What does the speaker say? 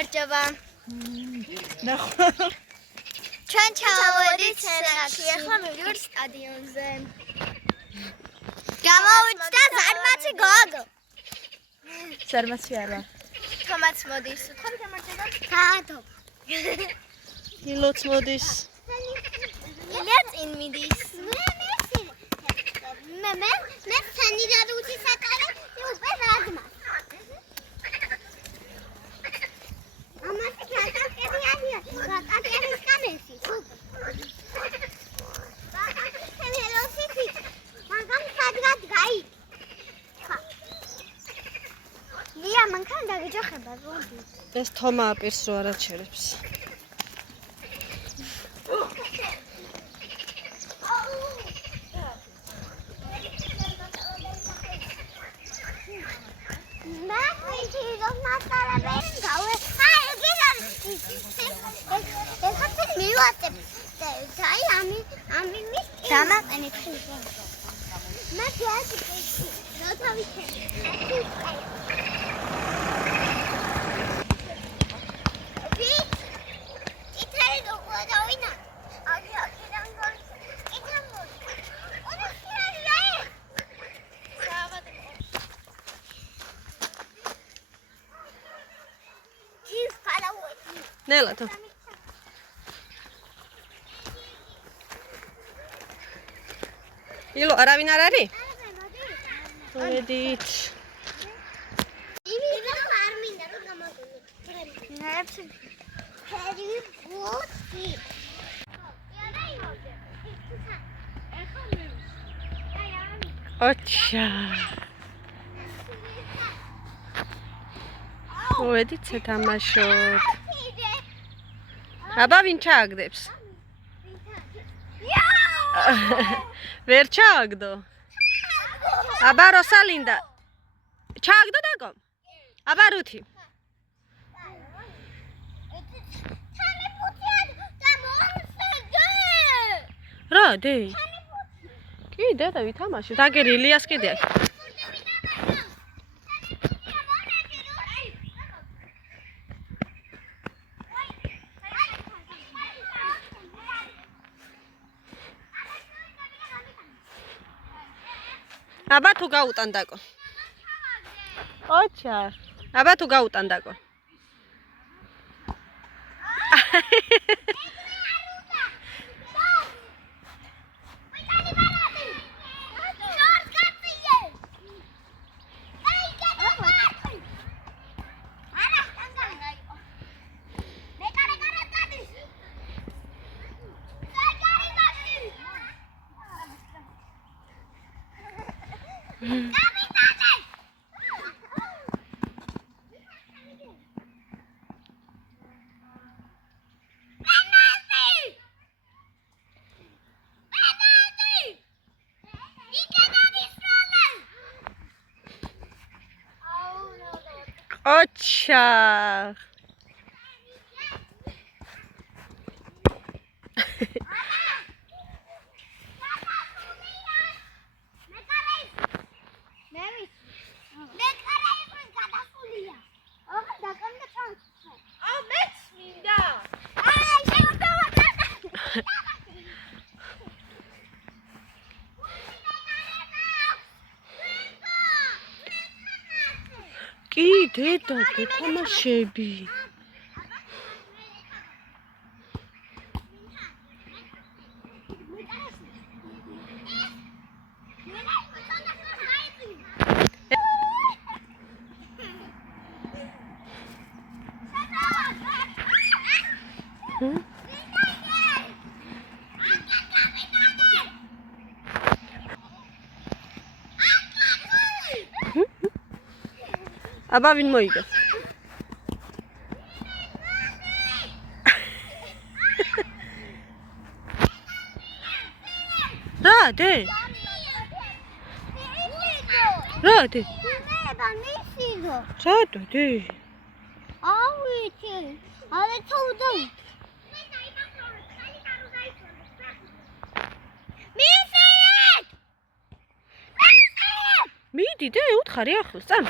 გამარჯობა. ნახო. ჩვენ ჩავედით სენაკში, ახლა მივიდივართ სტადიონზე. გამოვიჩნდა ზარმაცი გოგო. ზარმაცი არა. თომაც მოდის. თქვენ გამარჯობა. თათო. ილოც მოდის. ილია წინ მიდის. მე სანი დადუჩი საკალე უკვე რადმა. ამას ქათაკები არის. ქათაკების კამესი. ქათაკები როსიტი. მაგამ სადღაც გაი. ლია მანქანა დაგიჯოხება როდი. ეს თომა აპირს რო არაჩერებს. ნელა თო. ილო არავინ არ არის? მოდით. ოჩა. მოდით სათამაშოთ. აბა ვინ ჩააგდებს? ვერ ჩააგდო. აბა როსალინდა. ჩააგდო დაგო? აბა რუთი. რა დე? კი დედა ვითამაშოთ. აგერი ილიას კიდე აქვს. აბა თუ გაუტან დაკო. ოჩა. აბა თუ გაუტან დაკო. ოჩა. კი დედა გეთამაშები. აბა ვინ მოიგებს? რა დე? რა დე? რატო დე? ავიცი. არა თოვდა. მიდი დე უთხარი ახლოს წამ.